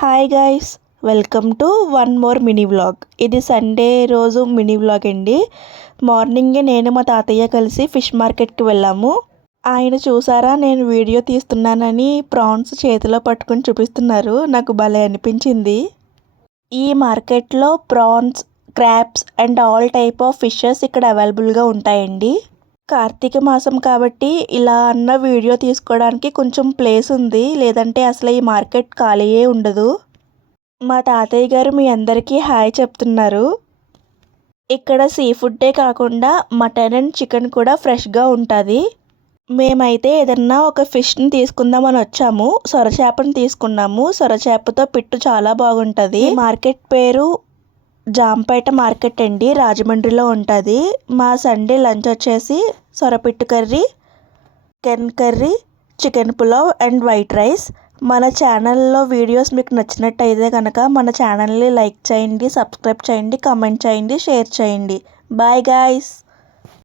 Hi guys, welcome to one more mini vlog. ఇది Sunday రోజు mini vlog అండి. మార్నింగే నేను మా తాతయ్య కలిసి ఫిష్ మార్కెట్కి వెళ్ళాము. ఆయన చూసారా నేను వీడియో తీస్తున్నానని ప్రాన్స్ చేతిలో పట్టుకుని చూపిస్తున్నారు. నాకు భలే అనిపించింది. ఈ మార్కెట్లో prawns, crabs and all type of fishes ఇక్కడ అవైలబుల్గా ఉంటాయండి. కార్తీక మాసం కాబట్టి ఇలా అన్న వీడియో తీసుకోవడానికి కొంచెం ప్లేస్ ఉంది, లేదంటే అసలు ఈ మార్కెట్ ఖాళీయే ఉండదు. మా తాతయ్య గారు మీ అందరికీ హాయ్ చెప్తున్నారు. ఇక్కడ సీ ఫుడ్డే కాకుండా మటన్ అండ్ చికెన్ కూడా ఫ్రెష్గా ఉంటుంది. మేమైతే ఏదన్నా ఒక ఫిష్ని తీసుకుందామని వచ్చాము. సొరచేపను తీసుకున్నాము. సొరచేపతో పిట్టు చాలా బాగుంటుంది. మార్కెట్ పేరు జాంపేట మార్కెట్ అండి, రాజమండ్రిలో ఉంటుంది. మా సండే లంచ్ వచ్చేసి సొరపిట్టు curry, chicken curry, chicken pulao and white rice. మన ఛానల్లో వీడియోస్ మీకు నచ్చినట్టయితే కనుక మన ఛానల్ని లైక్ చేయండి, సబ్స్క్రైబ్ చేయండి, కామెంట్ చేయండి, షేర్ చేయండి. Bye guys.